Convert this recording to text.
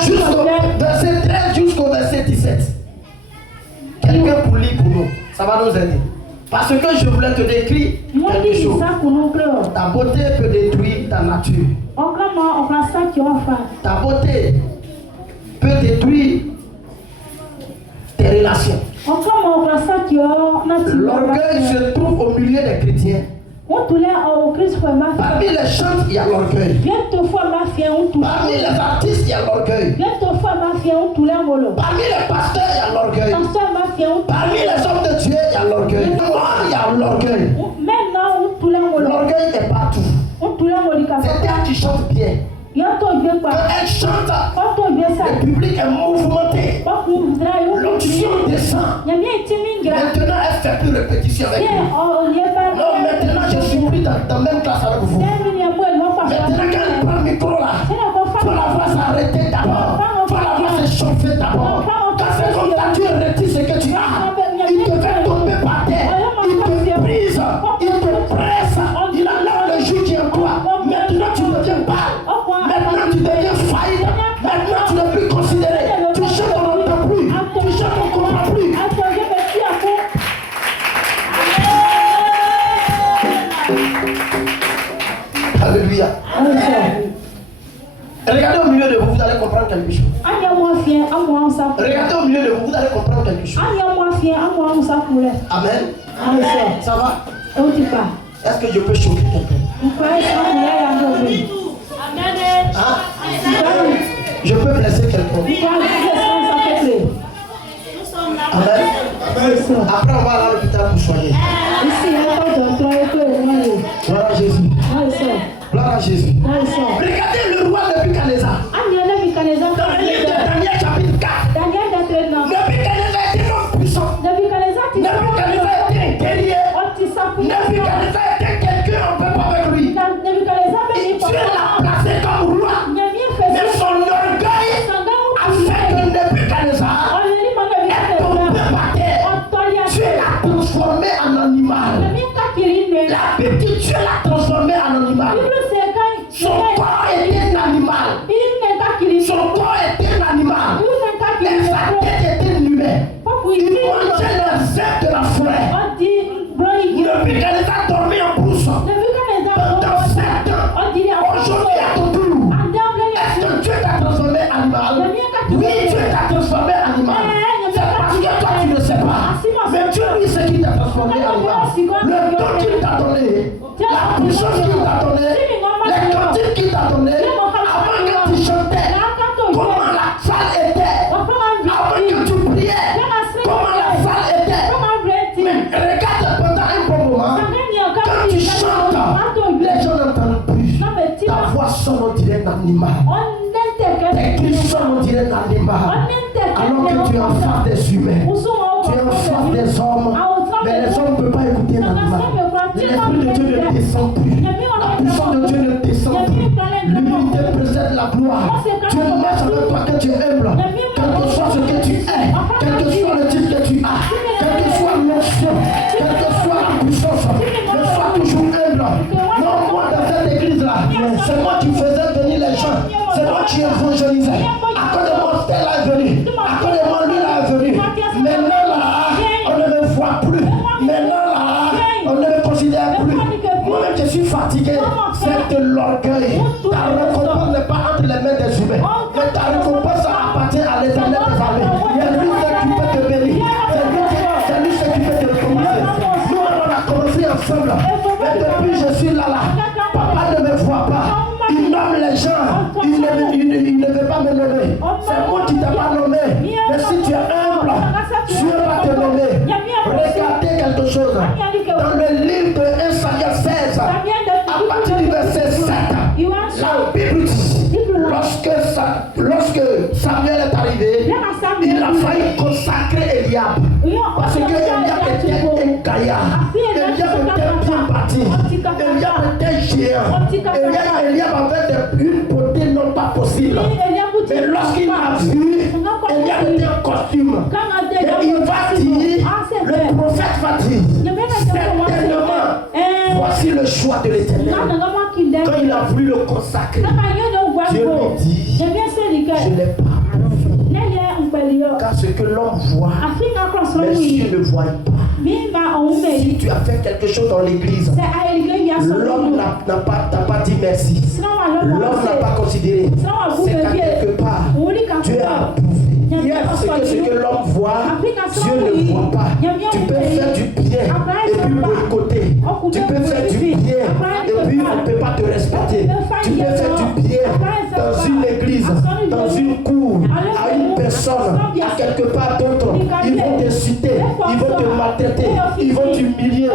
Jusqu'au verset 13 jusqu'au verset 17. Quelqu'un pour lire pour nous. Ça va nous aider. Parce que je voulais te décrire quelque chose. Ta beauté peut détruire ta nature. Ta beauté peut détruire tes relations. L'orgueil se trouve au milieu des chrétiens. Parmi les chants, il y a l'orgueil. Parmi les artistes, il y a l'orgueil. Parmi les pasteurs, il y a l'orgueil. Parmi les hommes de Dieu, il y a l'orgueil. Il y a l'orgueil. L'orgueil est partout. C'est elle qui chante bien. Quand elle chante, le public est mouvementé. L'onction descend. Maintenant, elle fait plus répétition avec nous. Non, maintenant, je suis plus dans la même classe avec vous. Maintenant, quand elle prend le micro là, il faut la voir s'arrêter d'abord. Il faut la voir se chauffer d'abord. Quand c'est comme ça, tu retires ce que tu as. Il te fait tomber par terre. Il te brise. Il te presse. Il enlève le jus qui est en toi. Maintenant, tu deviens pâle. Maintenant, tu deviens faillible. Maintenant, tu n'es plus considéré. Tu chantes, on n'entend plus. Tu chantes, on ne comprend plus. Alléluia. Regardez au milieu de vous, vous allez comprendre quelque chose. Regardez au milieu de vous, vous allez comprendre quelque chose. Amen. Ça va? Est-ce que je peux choquer quelqu'un? Hein? Je peux blesser quelqu'un? Amen. Après, on va aller à l'hôpital pour soigner. Gloire à Jésus. Gloire à Jésus. Regardez le roi Nebuchadnezzar. Dans le livre de Daniel chapitre 4. Nebuchadnezzar était un homme puissant. Nebuchadnezzar était un guerrier. Nebuchadnezzar était quelqu'un, on ne peut pas avec lui. Dieu l'a placé comme roi. Mais son orgueil a fait que Nebuchadnezzar est tombé par terre. Dieu l'a transformé en animal. La petite Dieu l'a transformé en animal. Son corps était un animal. Son corps était un animal. Et sa tête était une humaine. Il mangeait les herbes de la forêt. Nebuchadnezzar dormait en brousse pendant 7 ans. Aujourd'hui à ton tour, est-ce que Dieu t'a transformé en animal? Oui, Dieu t'a transformé en animal. C'est parce que toi tu ne sais pas. Mais Dieu lui sait qu'il t'a transformé en animal. Le don qu'il t'a donné, la puissance qu'il t'a donné, les cantiques qu'il t'a donné, avant que tu chantais, comment la salle était, avant que tu priais, comment la salle était. Mais regarde pendant un bon moment, quand tu chantes, les gens n'entendent plus. Ta voix sonne, on dirait un animal. Tes cris sonnent, on dirait un animal. Alors que tu es en face des humains, tu es en face des hommes, mais les hommes ne peuvent pas écouter l'animal. L'esprit de Dieu ne descend plus. La puissance de Dieu ne descend plus. L'humilité précède la gloire. Dieu marche avec toi quand tu es humble. Quel que soit ce que tu es, quel que soit le titre que tu as, quel que soit l'onction, quelle que soit la puissance, ne sois toujours humble. Non, moi dans cette église-là, c'est moi qui faisais venir les gens. C'est moi qui évangélisais. À cause de moi, Stella est venu. À cause de moi, lui là est venu. Maintenant là, on ne me voit plus. Maintenant là, on ne me considère plus. Moi-même, je suis fatigué. C'est de l'orgueil. Ta récompense n'est pas entre les mains des humains. Mais ta récompense appartient à l'Éternel des armées. Il y a lui qui peut te bénir. C'est lui qui peut te commencer. Nous, on a commencé ensemble. Mais depuis je suis là. Papa ne me voit pas. Il nomme les gens. Il ne veut pas me nommer. C'est moi qui ne t'ai pas nommé. Mais si tu es humble, Dieu va te nommer. Regardez quelque chose. Dans le livre de 1 Samuel 16, à partir du verset 7, la Bible dit, lorsque Samuel est arrivé, il a failli consacrer Eliab. Parce que Eliab était un gaillard. Eliab était bien bâti. Eliab était géant. Eliab avait une beauté non pas possible. Mais lorsqu'il a vu, Eliab était en costume. Et il va dire, le prophète va dire, certainement, voici le choix de l'Éternel. Quand il a voulu le consacrer, Dieu lui dit, je l'ai pas. Car ce que l'homme voit, mais Dieu ne voit pas. Si tu as fait quelque chose dans l'église, l'homme n'a pas dit merci. L'homme n'a pas considéré. C'est qu'à quelque part, Dieu a approuvé. Ce que l'homme voit, Dieu ne voit pas. Tu peux faire du bien et puis boycotter. Tu peux faire du bien et puis on ne peut pas te respecter. Tu peux faire du bien dans une église, dans une cour, à une personne, à quelque part d'autre. Ils vont t'insulter, ils vont te maltraiter, ils vont t'humilier.